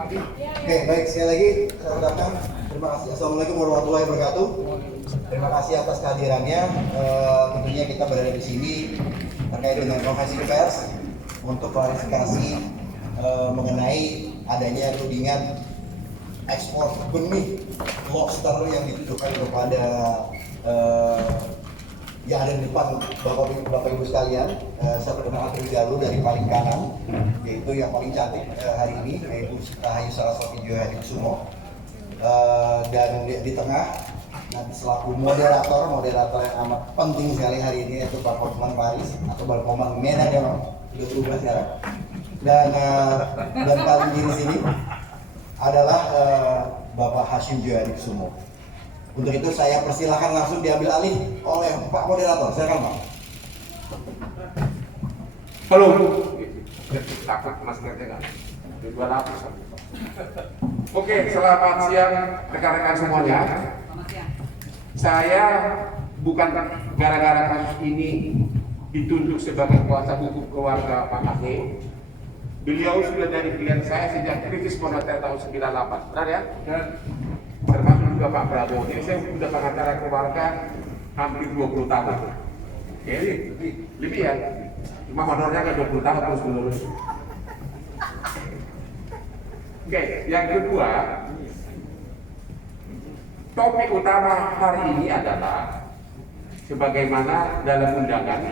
Oke, baik, sekali lagi saya ucapkan terima kasih. Assalamualaikum warahmatullahi wabarakatuh. Terima kasih atas kehadirannya. Tentunya kita berada di sini terkait dengan konferensi pers untuk klarifikasi mengenai adanya tudingan ekspor benih lobster yang ditujukan kepada yang ada di depan Bapak Ibu sekalian. Saya perkenalkan terlebih dahulu dari paling kanan, yaitu yang paling cantik hari ini, yaitu Rahayu Saraswati Djoyohadikusumo. Dan di tengah nanti selaku moderator yang amat penting sekali hari ini, yaitu Pak Hotman Paris atau Pak Komang Mena yang sudah berubah sekarang. Dan paling kiri sini adalah Bapak Hashim Djoyohadikusumo. Untuk itu saya persilahkan langsung diambil alih oleh Pak Moderator. Silakan Pak. Halo. Takut maskernya nggak? Dua lapis. Oke, selamat siang rekan-rekan semuanya. Saya bukan gara-gara kasus ini ditunjuk sebagai kuasa hukum keluarga Pak Ake. Beliau sudah dari klien saya sejak krisis moneter tahun 98, benar ya? Termasuk juga Pak Prabowo. Jadi saya sudah pengacara keluarga hampir 20 tahun. Jadi lebih ya. Cuma honornya nggak 20 tahun terus menerus. Oke, yang kedua, topik utama hari ini adalah sebagaimana dalam undangan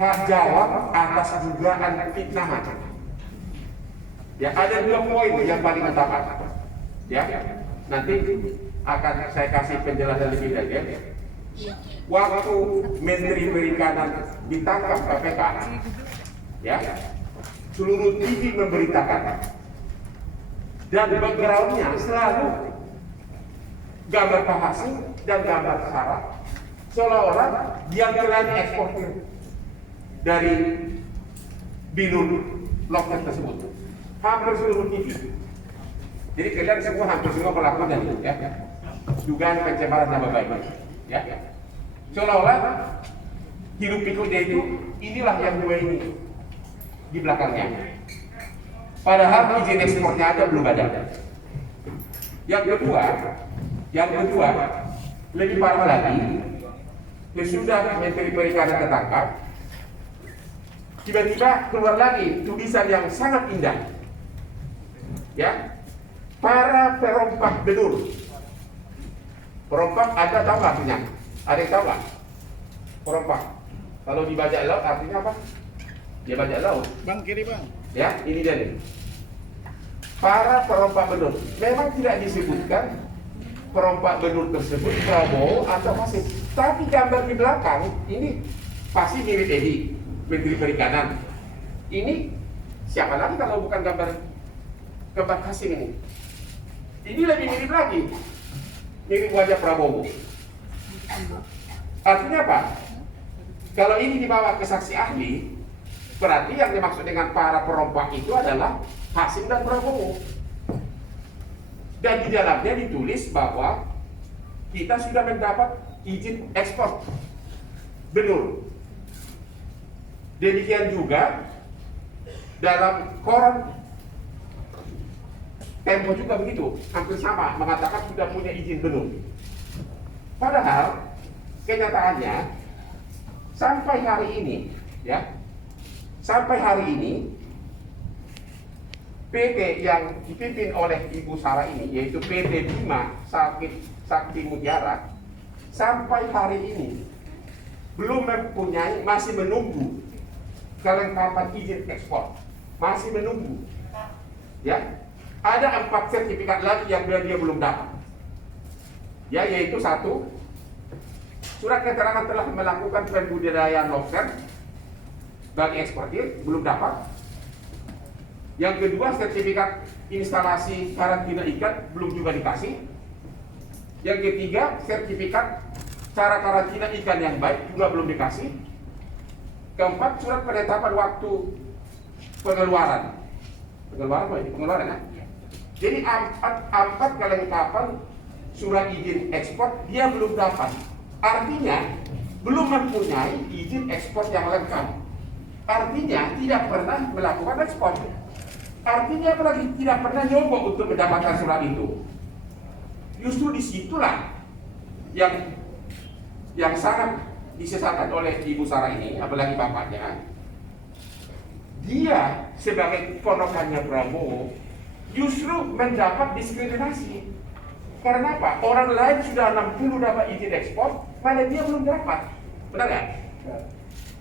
hak jawab atas dugaan fitnah. Ya, ada dua poin yang paling utama. Ya, nanti akan saya kasih penjelasan lebih detail. Waktu Menteri Perikanan ditangkap KPK, ya, seluruh TV memberitakan, dan backgroundnya selalu gambar Pak Hasim dan gambar Sarah, seolah-olah yang telah dieksportir dari Binur Loket tersebut. Hampir seluruh TV. Jadi kalian semua hampir semua pelakunya itu, ya. Dugaan pencemaran nama baik, ya. Seolah-olah hidup pikirnya itu inilah yang gue ini di belakangnya. Padahal izin ekspornya aja belum ada. Yang kedua, lebih parah lagi, sesudah Menteri Perikanan ketangkap, tiba-tiba keluar lagi tulisan yang sangat indah. Ya, para perompak benur. Perompak ada tahu nggak artinya? Ada yang tahu nggak? Perompak. Kalau di bajak laut artinya apa? Dia bajak laut. Bang, kiri bang. Ya, ini dia nih. Para perompak benur. Memang tidak disebutkan perompak benur tersebut Prabowo atau Hasim. Tapi gambar di belakang ini pasti mirip Edi, Menteri Perikanan. Ini siapa lagi kalau bukan gambar Hasim ini? Ini lebih mirip lagi, mirip wajah Prabowo. Artinya apa? Kalau ini dibawa ke saksi ahli, berarti yang dimaksud dengan para perompak itu adalah Hasim dan Prabowo. Dan di dalamnya ditulis bahwa kita sudah mendapat izin ekspor benur. Demikian juga dalam koran Tempo juga begitu, hampir sama, mengatakan sudah punya izin benur. Padahal kenyataannya sampai hari ini, ya, sampai hari ini PT yang dipimpin oleh Ibu Sarah ini, yaitu PT Bima Sakti Mutiara, sampai hari ini belum mempunyai, masih menunggu kelengkapan izin ekspor, masih menunggu. Ya, ada 4 sertifikat lagi yang dia belum dapat. Ya, yaitu 1, surat keterangan telah melakukan pembudidayaan lobster bagi eksportir, belum dapat. Yang kedua, sertifikat instalasi karantina ikan belum juga dikasih. Yang ketiga, sertifikat cara karantina ikan yang baik juga belum dikasih. Keempat, surat penetapan waktu pengeluaran. Pengeluaran ya? Jadi 4 kelengkapan surat izin ekspor dia belum dapat. Artinya belum mempunyai izin ekspor yang lengkap. Artinya tidak pernah melakukan ekspor. Artinya apalagi tidak pernah nyoba untuk mendapatkan surat itu. Justru disitulah yang sangat disesatkan oleh Ibu Sarah ini, apalagi bapaknya. Dia sebagai ponakannya Prabowo justru mendapat diskriminasi. Karena apa? Orang lain sudah 60 dapat izin ekspor, mana dia belum dapat. Benar nggak?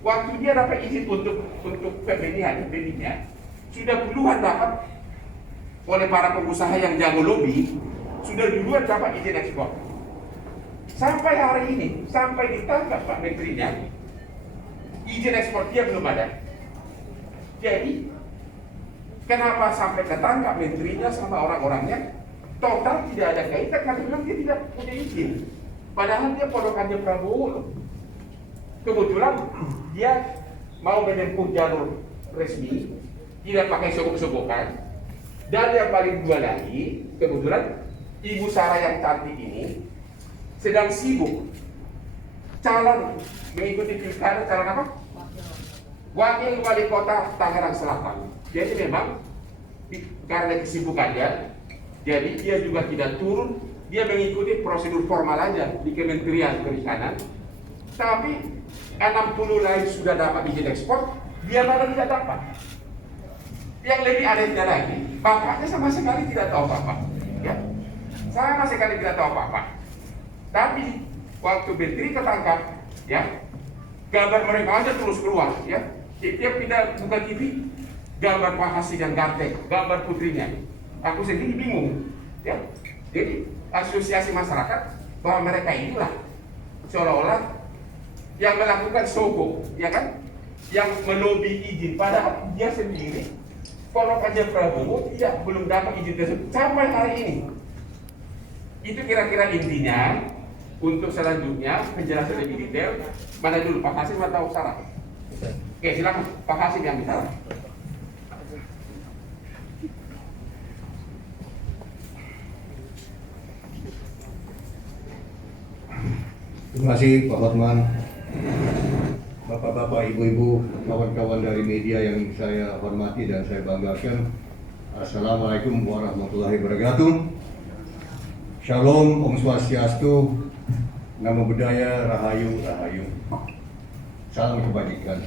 Waktu dia dapat izin untuk pembelian, sudah puluhan dapat oleh para pengusaha yang jago lobby, sudah duluan dapat izin ekspor. Sampai hari ini, sampai ditangkap Pak Menterinya, izin ekspor dia belum ada. Jadi, kenapa sampai ketangkap menterinya sama orang-orangnya? Total tidak ada kaitan karena memang dia tidak punya izin. Padahal dia ponakannya Prabowo. Kebetulan dia mau menempuh jalur resmi, tidak pakai sogok-sogokan. Dan yang paling dua lagi, kebetulan Ibu Sarah yang cantik ini sedang sibuk calon mengikuti pilkada, calon apa? Wakil Wali Kota Tangerang Selatan. Jadi memang karena kesibukannya, jadi dia juga tidak turun, dia mengikuti prosedur formal aja di Kementerian Perikanan. Tapi 60 lain sudah dapat izin ekspor, dia malah tidak dapat. Yang lebih anehnya lagi, bapaknya sama sekali tidak tahu apa-apa. Ya, sama sekali tidak tahu apa-apa. Tapi waktu menteri ketangkap, ya, gambar mereka aja terus keluar, ya. Dia pindah buka TV, gambar Pak Hasim yang ganteng, gambar putrinya. Aku sendiri bingung, ya. Jadi asosiasi masyarakat bahwa mereka inilah seolah-olah yang melakukan sogok, ya kan, yang melobi izin, padahal dia sendiri ponakannya Prabowo belum dapat izin tersebut sampai hari ini. Itu kira-kira intinya. Untuk selanjutnya penjelasan lebih detail, mana dulu Pak Hasim atau Sarah? Oke, silakan Pak Hasim yang bicara. Terima kasih Pak Hotman, Bapak-bapak, Ibu-ibu, kawan-kawan dari media yang saya hormati dan saya banggakan. Assalamualaikum warahmatullahi wabarakatuh. Shalom, Om Swastiastu, Namo Buddhaya, Rahayu, Rahayu. Salam kebajikan.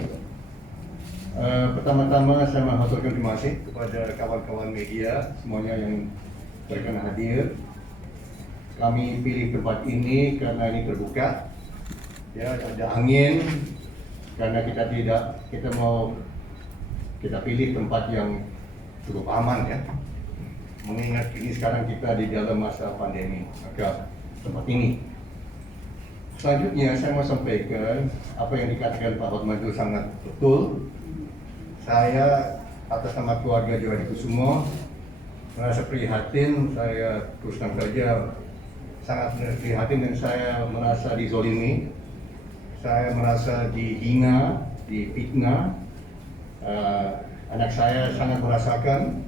Pertama-tama saya mengaturkan terima kasih kepada kawan-kawan media semuanya yang berkenan hadir. Kami pilih tempat ini karena ini terbuka, ya, ada angin. Karena kita pilih tempat yang cukup aman, ya. Mengingat ini sekarang kita di dalam masa pandemi, maka tempat ini. Selanjutnya saya mau sampaikan apa yang dikatakan Pak Hotman itu sangat betul. Saya atas nama keluarga Djohadikusumo merasa prihatin, saya teruskan saja sangat prihatin dan saya merasa dizolimi, saya merasa dihina, difitnah. Anak saya sangat merasakan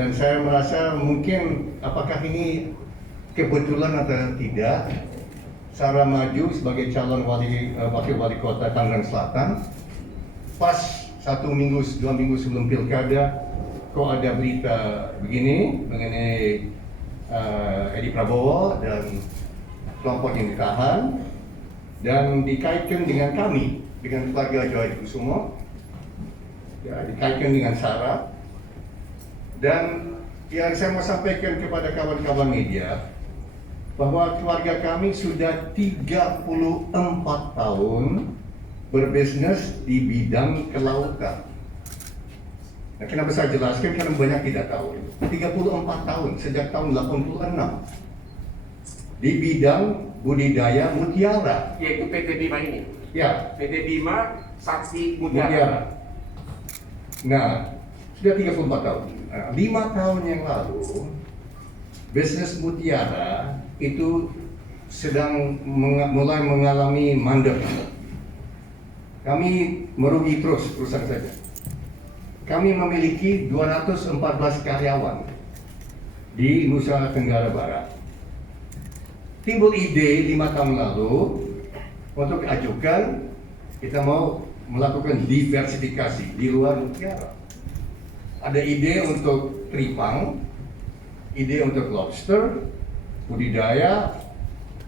dan saya merasa mungkin apakah ini kebetulan atau tidak. Sarah maju sebagai calon wakil wali kota Tangerang Selatan. Pas 1 minggu, 2 minggu sebelum pilkada, kok ada berita begini mengenai Edi Prabowo dan kelompok yang ditahan dan dikaitkan dengan kami, dengan keluarga Djohadikusumo, ya, dikaitkan dengan Sarah. Dan yang saya mau sampaikan kepada kawan-kawan media, bahwa keluarga kami sudah 34 tahun berbisnis di bidang kelautan. Nah, kenapa saya jelaskan? Karena banyak tidak tahu. 34 tahun, sejak tahun 86 di bidang budidaya mutiara. Yaitu PT Bima ini? Ya. PT Bima Saksi Mutiara. Nah, sudah 34 tahun. Nah, 5 tahun yang lalu, bisnis mutiara itu sedang mulai mengalami mandek. Kami merugi terus saja. Kami memiliki 214 karyawan di Nusa Tenggara Barat. Timbul ide 5 tahun lalu untuk ajukan kita mau melakukan diversifikasi di luar mutiara. ada ide untuk teripang, ide untuk lobster, budidaya,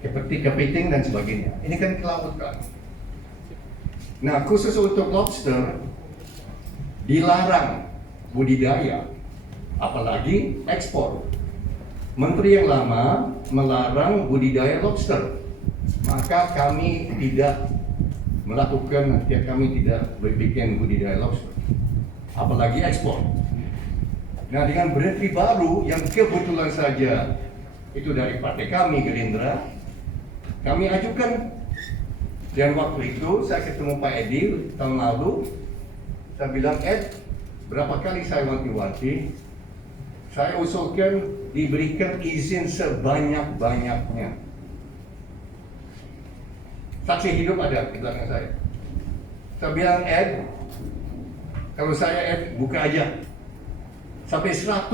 kepiting dan sebagainya. Ini kan kelautan. Nah, khusus untuk lobster dilarang budidaya, apalagi ekspor. Menteri yang lama melarang budidaya lobster, maka kami tidak melakukan, kami tidak bikin budidaya lobster, apalagi ekspor. Nah, dengan menteri baru yang kebetulan saja itu dari partai kami, Gerindra, kami ajukan. Dan waktu itu saya ketemu Pak Edi tahun lalu, saya bilang, Ed, berapa kali saya wanti-wanti, saya usulkan diberikan izin sebanyak-banyaknya. Saksi hidup ada di belakang saya. Saya bilang, Ed, kalau saya Ed, buka aja. Sampai 100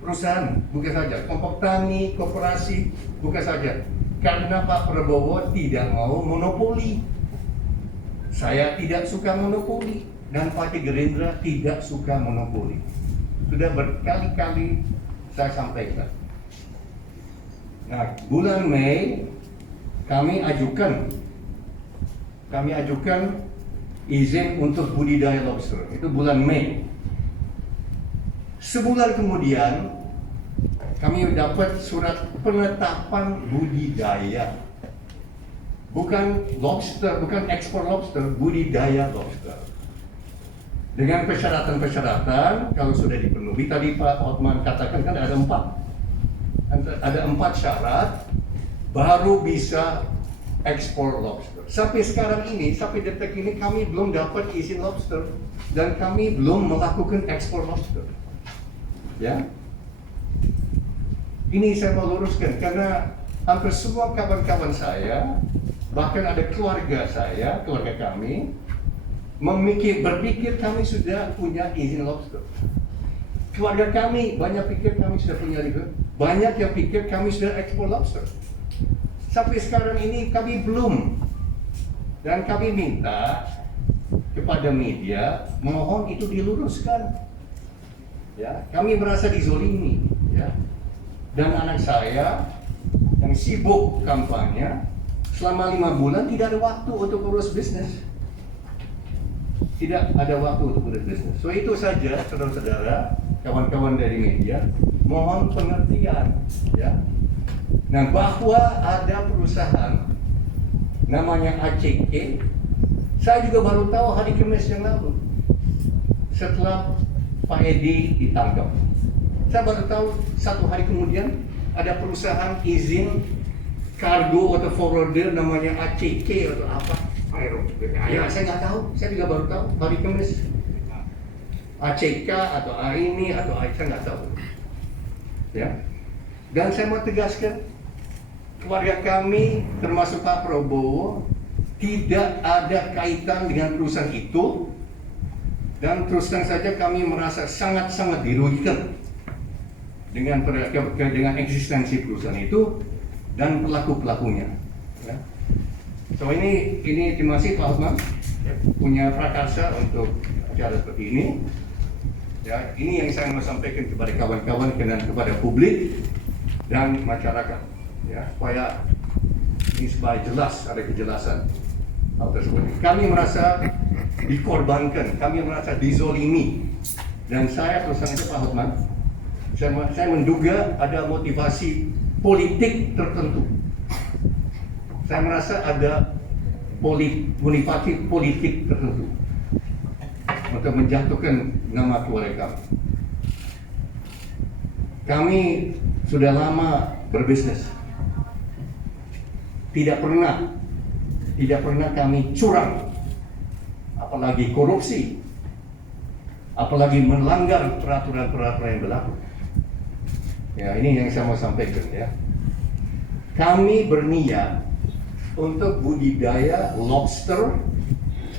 perusahaan, buka saja. Kelompok tani, koperasi, buka saja. Karena Pak Prabowo tidak mau monopoli. Saya tidak suka monopoli. Dan Partai Gerindra tidak suka monopoli. Sudah berkali-kali saya sampaikan. Nah, bulan Mei kami ajukan izin untuk budidaya lobster. Itu bulan Mei. Sebulan kemudian kami dapat surat penetapan budidaya. Bukan lobster, bukan ekspor lobster, budidaya lobster. Dengan persyaratan-persyaratan, kalau sudah dipenuhi, tadi Pak Otman katakan kan ada 4. Ada 4 syarat, baru bisa ekspor lobster. Sampai sekarang ini, sampai detik ini kami belum dapat izin lobster. Dan kami belum melakukan ekspor lobster. Ya, ini saya mau luruskan karena hampir semua kawan-kawan saya, bahkan ada keluarga saya, keluarga kami, berpikir kami sudah punya izin lobster. Keluarga kami banyak pikir kami sudah punya izin, banyak yang pikir kami sudah ekspor lobster. Sampai sekarang ini kami belum, dan kami minta kepada media, mohon itu diluruskan. Ya, kami merasa dizolimi, ya. Dan anak saya yang sibuk kampanye selama 5 bulan tidak ada waktu untuk urus bisnis. Tidak ada waktu untuk urus bisnis. So itu saja, saudara-saudara, kawan-kawan dari media, mohon pengertian, ya. Nah, bahwa ada perusahaan namanya ACK, saya juga baru tahu hari Kamis yang lalu setelah Pak Edi ditangkap. Saya baru tahu 1 hari kemudian ada perusahaan izin kargo atau forwarder namanya ACK atau apa. Ya, saya nggak tahu. Saya juga baru tahu hari Kamis. ACK atau A ini atau A, saya nggak tahu. Ya. Dan saya mau tegaskan, keluarga kami termasuk Pak Prabowo tidak ada kaitan dengan perusahaan itu. Dan terus terang saja kami merasa sangat-sangat dirugikan dengan eksistensi perusahaan itu dan pelaku-pelakunya. Ya. So ini terima kasih Pak Otman punya prakarsa untuk acara seperti ini. Ya, ini yang saya mau sampaikan kepada kawan-kawan dan kepada publik dan masyarakat. Ya, supaya jelas, ada kejelasan hal tersebut. Kami merasa dikorbankan, kami merasa dizolimi, dan saya terus terang Pak Hotman, saya menduga ada motivasi politik tertentu. Saya merasa ada motivasi politik tertentu untuk menjatuhkan nama keluarga kami. Kami sudah lama berbisnis, tidak pernah kami curang, apalagi korupsi, apalagi melanggar peraturan-peraturan yang berlaku. Ya, ini yang saya mau sampaikan, ya. Kami berniat untuk budidaya lobster,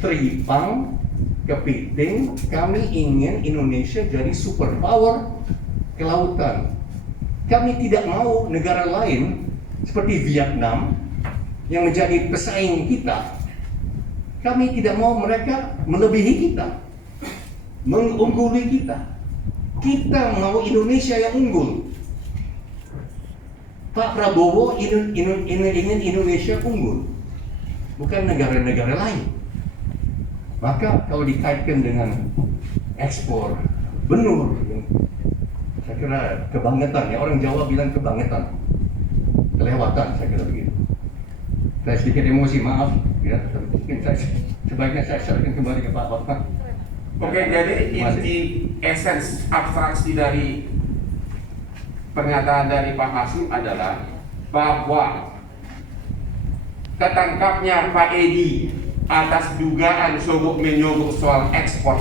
teripang, kepiting. Kami ingin Indonesia jadi superpower kelautan. Kami tidak mau negara lain seperti Vietnam yang menjadi pesaing kita. Kami tidak mau mereka melebihi kita, mengungguli kita. Kita mau Indonesia yang unggul. Pak Prabowo ingin Indonesia unggul, bukan negara-negara lain. Maka kalau dikaitkan dengan ekspor benur, saya kira kebangetan ya, orang Jawa bilang kebangetan, kelewatan, saya kira begitu. Saya sedikit emosi, maaf ya, mungkin sebaiknya saya serahkan kembali ke Pak Hotman. Oke, jadi inti esens abstraksi dari pernyataan dari Pak Hasim adalah bahwa ketangkapnya Pak Edi atas dugaan sogok menyogok soal ekspor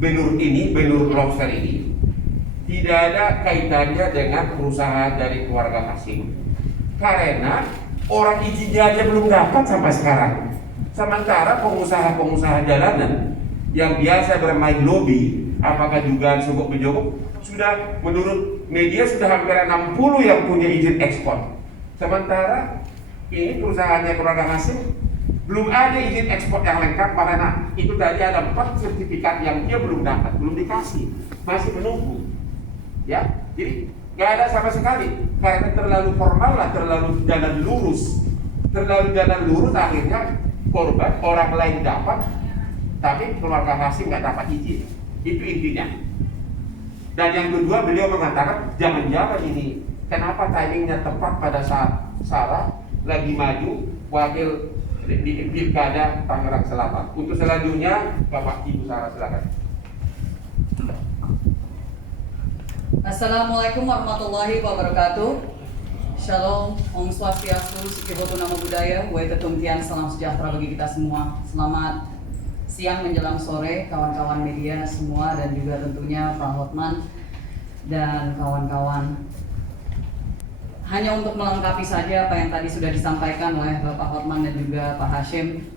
benur lobster ini tidak ada kaitannya dengan perusahaan dari keluarga Hasim, karena orang izinnya aja belum dapat sampai sekarang. Sementara pengusaha-pengusaha jalanan yang biasa bermain lobby, apakah dugaan sogok menyogok, sudah menurut media sudah hampir 60 yang punya izin ekspor. Sementara ini perusahaannya keluarga Hasim belum ada izin ekspor yang lengkap, karena itu tadi ada 4 sertifikat yang dia belum dapat, belum dikasih, masih menunggu. Ya, jadi nggak ada sama sekali, karena terlalu formal lah, terlalu jalan lurus, akhirnya korban orang lain dapat, tapi keluarga Hasim nggak dapat izin. Itu intinya. Dan yang kedua, beliau mengatakan jangan-jangan ini kenapa timingnya tepat pada saat Sarah lagi maju wakil di Pilkada Tangerang Selatan. Untuk selanjutnya, Bapak Ibu Sarah silakan. Assalamualaikum warahmatullahi wabarakatuh. Shalom, Om Swastiastu, Sukihoto Namo Buddhaya, Waitatungtian, salam sejahtera bagi kita semua. Selamat siang menjelang sore kawan-kawan media semua, dan juga tentunya Pak Hotman dan kawan-kawan. Hanya untuk melengkapi saja apa yang tadi sudah disampaikan oleh Bapak Hotman dan juga Pak Hashim,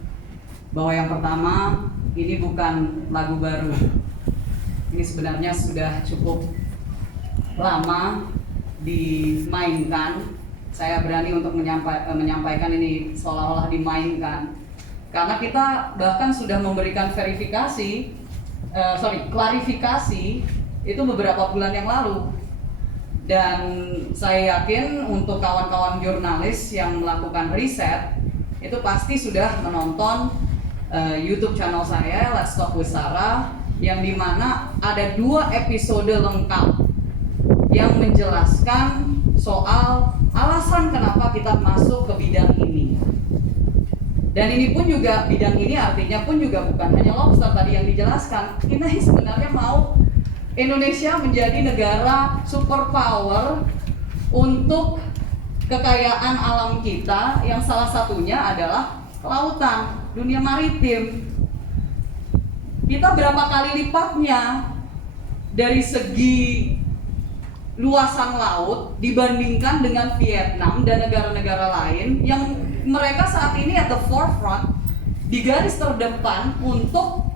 bahwa yang pertama, ini bukan lagu baru. Ini sebenarnya sudah cukup lama dimainkan. Saya berani untuk menyampaikan ini seolah-olah dimainkan, karena kita bahkan sudah memberikan klarifikasi itu beberapa bulan yang lalu. Dan saya yakin untuk kawan-kawan jurnalis yang melakukan riset itu pasti sudah menonton YouTube channel saya, Let's Talk with Sarah, yang dimana ada 2 episode lengkap yang menjelaskan soal alasan kenapa kita masuk ke bidang ini. Dan ini pun juga, bidang ini artinya pun juga bukan hanya lobster tadi yang dijelaskan. Kita sebenarnya mau Indonesia menjadi negara superpower untuk kekayaan alam kita, yang salah satunya adalah kelautan, dunia maritim. Kita berapa kali lipatnya dari segi luasan laut dibandingkan dengan Vietnam dan negara-negara lain yang mereka saat ini at the forefront, di garis terdepan untuk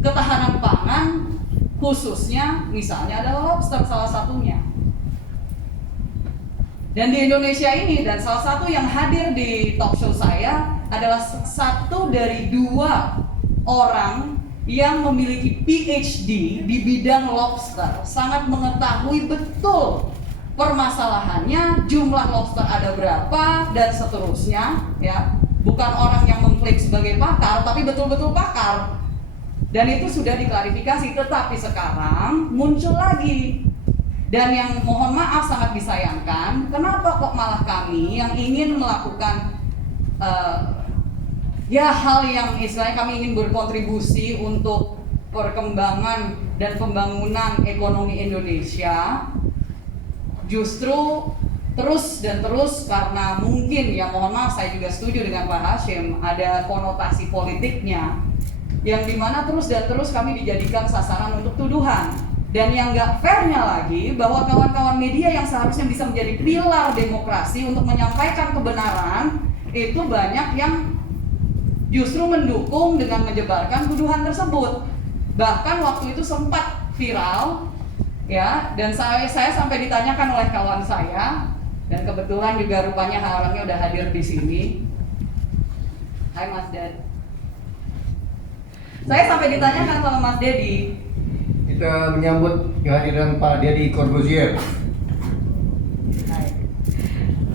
ketahanan pangan, khususnya misalnya adalah lobster salah satunya. Dan di Indonesia ini, dan salah satu yang hadir di talk show saya adalah satu dari 2 orang yang memiliki PhD di bidang lobster, sangat mengetahui betul permasalahannya, jumlah lobster ada berapa, dan seterusnya, ya. Bukan orang yang mengklaim sebagai pakar, tapi betul-betul pakar. Dan itu sudah diklarifikasi, tetapi sekarang muncul lagi. Dan yang mohon maaf sangat disayangkan, kenapa kok malah kami yang ingin melakukan hal yang istilahnya kami ingin berkontribusi untuk perkembangan dan pembangunan ekonomi Indonesia, justru terus karena mungkin, ya mohon maaf, saya juga setuju dengan Pak Hashim, ada konotasi politiknya yang dimana terus kami dijadikan sasaran untuk tuduhan. Dan yang gak fairnya lagi, bahwa kawan-kawan media yang seharusnya bisa menjadi pilar demokrasi untuk menyampaikan kebenaran, itu banyak yang justru mendukung dengan menyebarkan tuduhan tersebut. Bahkan waktu itu sempat viral, ya, dan saya sampai ditanyakan oleh kawan saya, dan kebetulan juga rupanya orangnya udah hadir di sini. Hai Mas Dad. Saya sampai ditanyakan sama Mas Dedi, kita menyambut kehadiran Pak Deddy Corbuzier.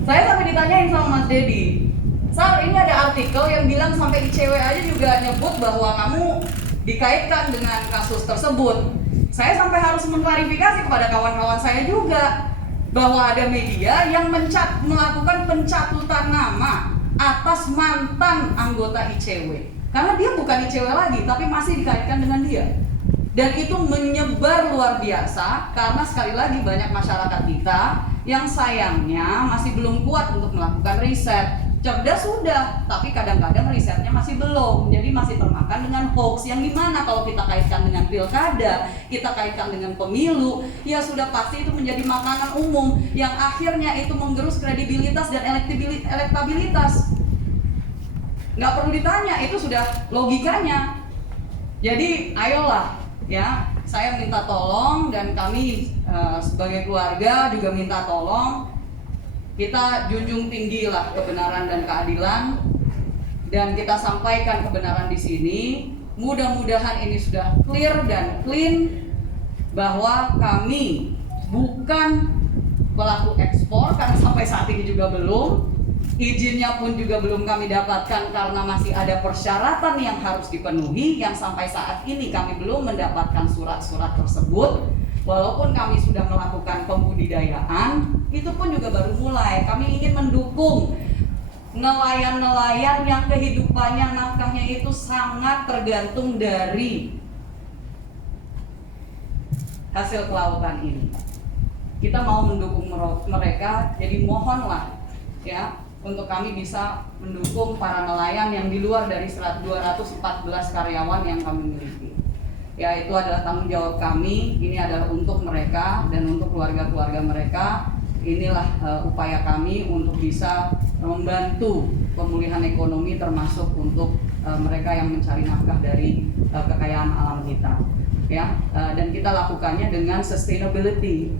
Saya sampai ditanyain sama Mas Deddy, Sar, ini ada artikel yang bilang sampai ICW aja juga nyebut bahwa kamu dikaitkan dengan kasus tersebut. Saya sampai harus mengklarifikasi kepada kawan-kawan saya juga bahwa ada media yang melakukan pencatutan nama atas mantan anggota ICW. Karena dia bukan ICW lagi, tapi masih dikaitkan dengan dia. Dan itu menyebar luar biasa karena sekali lagi banyak masyarakat kita yang sayangnya masih belum kuat untuk melakukan riset. Cerdas sudah, tapi kadang-kadang risetnya masih belum. Jadi masih termakan dengan hoax yang dimana kalau kita kaitkan dengan pilkada, kita kaitkan dengan pemilu, ya sudah pasti itu menjadi makanan umum yang akhirnya itu menggerus kredibilitas dan elektabilitas. Nggak perlu ditanya, itu sudah logikanya. Jadi ayolah, ya, saya minta tolong dan kami sebagai keluarga juga minta tolong, kita junjung tinggi lah kebenaran dan keadilan dan kita sampaikan kebenaran di sini. Mudah-mudahan ini sudah clear dan clean bahwa kami bukan pelaku ekspor karena sampai saat ini juga belum. Izinnya pun juga belum kami dapatkan karena masih ada persyaratan yang harus dipenuhi yang sampai saat ini kami belum mendapatkan surat-surat tersebut. Walaupun kami sudah melakukan pembudidayaan, itu pun juga baru mulai. Kami ingin mendukung nelayan-nelayan yang kehidupannya, nafkahnya itu sangat tergantung dari hasil kelautan ini. Kita mau mendukung mereka, jadi mohonlah ya untuk kami bisa mendukung para nelayan yang di luar dari 214 karyawan yang kami miliki. Ya, itu adalah tanggung jawab kami, ini adalah untuk mereka dan untuk keluarga-keluarga mereka. Inilah upaya kami untuk bisa membantu pemulihan ekonomi termasuk untuk mereka yang mencari nafkah dari kekayaan alam kita. Ya, dan kita lakukannya dengan sustainability.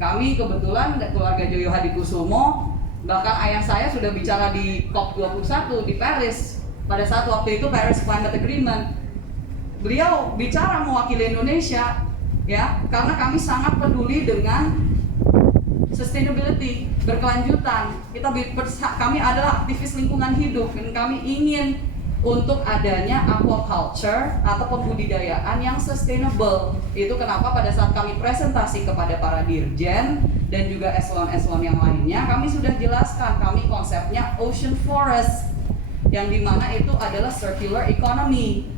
Kami kebetulan keluarga Joyo Hadikusumo, bahkan ayah saya sudah bicara di COP21 di Paris. Pada saat waktu itu Paris Climate Agreement, beliau bicara mewakili Indonesia, ya, karena kami sangat peduli dengan sustainability, berkelanjutan. Kami adalah aktivis lingkungan hidup dan kami ingin untuk adanya aquaculture atau pembudidayaan yang sustainable. Itu kenapa pada saat kami presentasi kepada para dirjen dan juga eselon-eselon yang lainnya, kami sudah jelaskan kami konsepnya ocean forest, yang dimana itu adalah circular economy.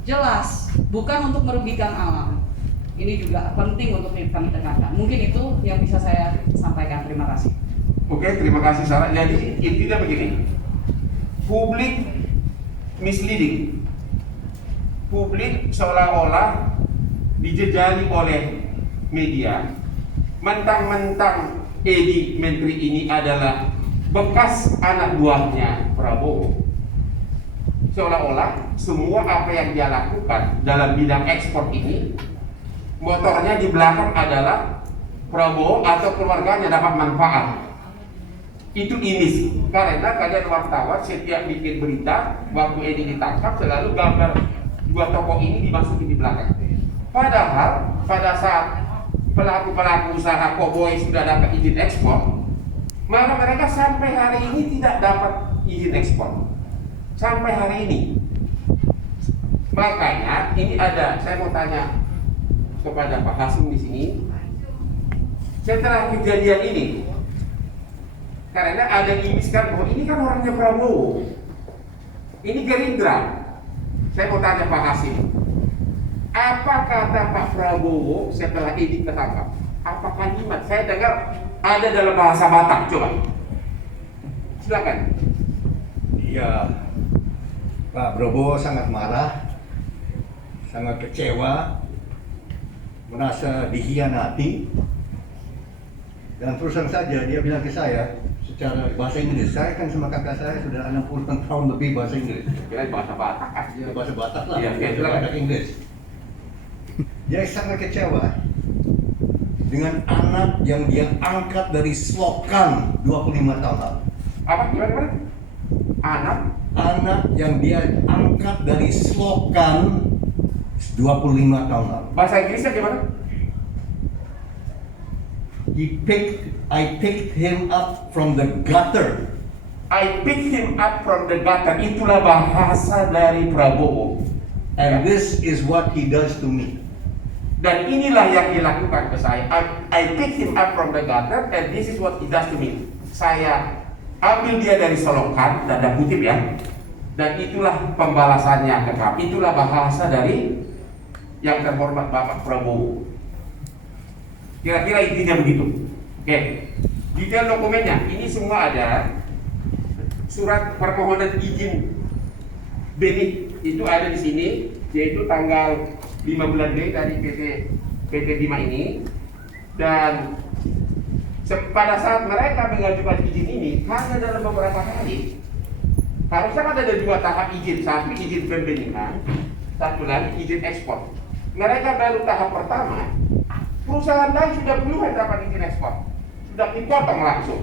Jelas, bukan untuk merugikan alam. Ini juga penting untuk kami tekankan. Mungkin itu yang bisa saya sampaikan. Terima kasih. Oke, terima kasih Sarah. Jadi intinya begini, publik misleading, publik seolah-olah dijejali oleh media, mentang-mentang Edi Menteri ini adalah bekas anak buahnya Prabowo. Seolah-olah semua apa yang dia lakukan dalam bidang ekspor ini, motornya di belakang adalah Prabowo atau keluarganya dapat manfaat. Itu image, karena kalian wartawan setiap bikin berita waktu Edi ditangkap selalu gambar dua tokoh ini dimasukin di belakang. Padahal pada saat pelaku-pelaku usaha koboi sudah dapat izin ekspor, maka mereka sampai hari ini tidak dapat izin ekspor. Sampai hari ini. Makanya ini ada, saya mau tanya kepada Pak Hasim di sini. Setelah kejadian ini, karena ada image kan, oh ini kan orangnya Prabowo, ini Gerindra. Saya mau tanya Pak Hasim, apa kata Pak Prabowo setelah Edi ketangkap? Apa kalimat? Saya dengar ada dalam bahasa Batak. Coba, silakan. Iya, Pak Prabowo sangat marah, sangat kecewa, merasa dikhianati. Dan terus terang saja dia bilang ke saya secara bahasa Inggris, saya kan sama kakak saya sudah 60 tahun lebih bahasa Inggris. Kira bahasa Batak kan? Ya, bahasa Batak lah, Iya, bahasa silakan. Batak Inggris. Dia sangat kecewa dengan anak yang dia angkat dari selokan 25 tahun lalu. Apa gimana? Anak Anak yang dia angkat dari selokan 25 tahun lalu. Bahasa Inggrisnya gimana? I picked him up from the gutter. I picked him up from the gutter. Itulah bahasa dari Prabowo. And this is what he does to me. Dan inilah yang dilakukan ke saya. I picked him up from the gutter and this is what he does to me. Saya ambil dia dari selokan, tanda kutip ya. Dan itulah pembalasannya ke kami. Itulah bahasa dari yang terhormat Bapak Prabowo. Kira-kira intinya begitu. Oke. Detail dokumennya, ini semua ada. Surat permohonan izin benih itu ada di sini, yaitu tanggal 5 bulan Mei dari PT Bima ini. Dan pada saat mereka mengajukan izin ini hanya dalam beberapa kali. Harusnya kan ada 2 tahap izin, satu izin pembenihan, satu lagi izin ekspor. Mereka baru tahap pertama, perusahaan lain sudah puluhan dapat izin ekspor, sudah dipotong langsung.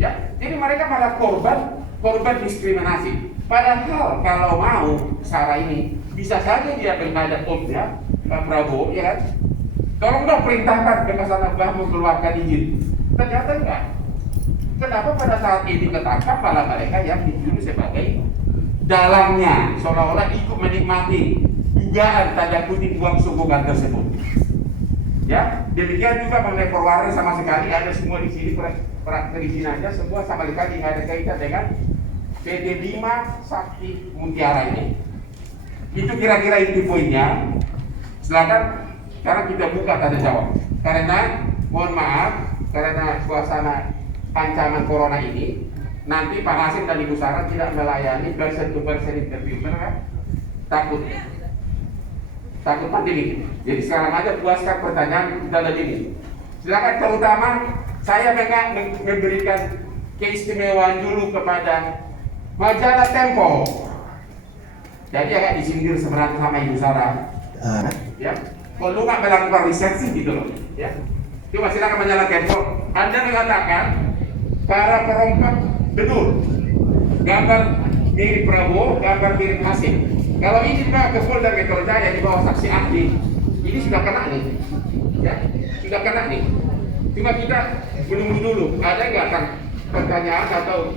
Ya, jadi mereka malah korban diskriminasi. Padahal kalau mau Sarah ini bisa saja dia berhadap ya, Pak Prabowo, ya kan? Tolong dong perintahkan ke Kasana mengeluarkan izin. Ternyata enggak. Kenapa pada saat ini ketangkap malah mereka yang dituduh sebagai dalangnya, seolah-olah ikut menikmati dugaan tanda kutip uang sumbangan tersebut. Ya, demikian juga mengenai perwaran sama sekali ada semua di sini perizinannya semua sama sekali nggak ada kaitan dengan PT Bima Sakti Mutiara ini. Itu kira-kira inti poinnya. Silakan sekarang kita buka tanda jawab. Karena mohon maaf karena suasana ancaman corona ini, nanti Pak Hasim dan Ibu Sarah tidak melayani person to person interview, kan? Takut pandemi. Jadi sekarang aja puaskan pertanyaan dalam ini. Silakan, terutama saya memberikan keistimewaan dulu kepada majalah Tempo. Jadi agak disindir sebenarnya sama Ibu Sarah. Ya, kalau nggak melakukan riset sih gitu loh. Ya, coba silakan majalah Tempo. Anda mengatakan para perompak betul, gambar mirip Prabowo, gambar mirip Hasim. Kalau ini dibawa ke Polda Metro Jaya di bawah saksi ahli, ini sudah kena nih, ya, sudah kena nih. Cuma kita menunggu dulu, ada nggak kan pertanyaan atau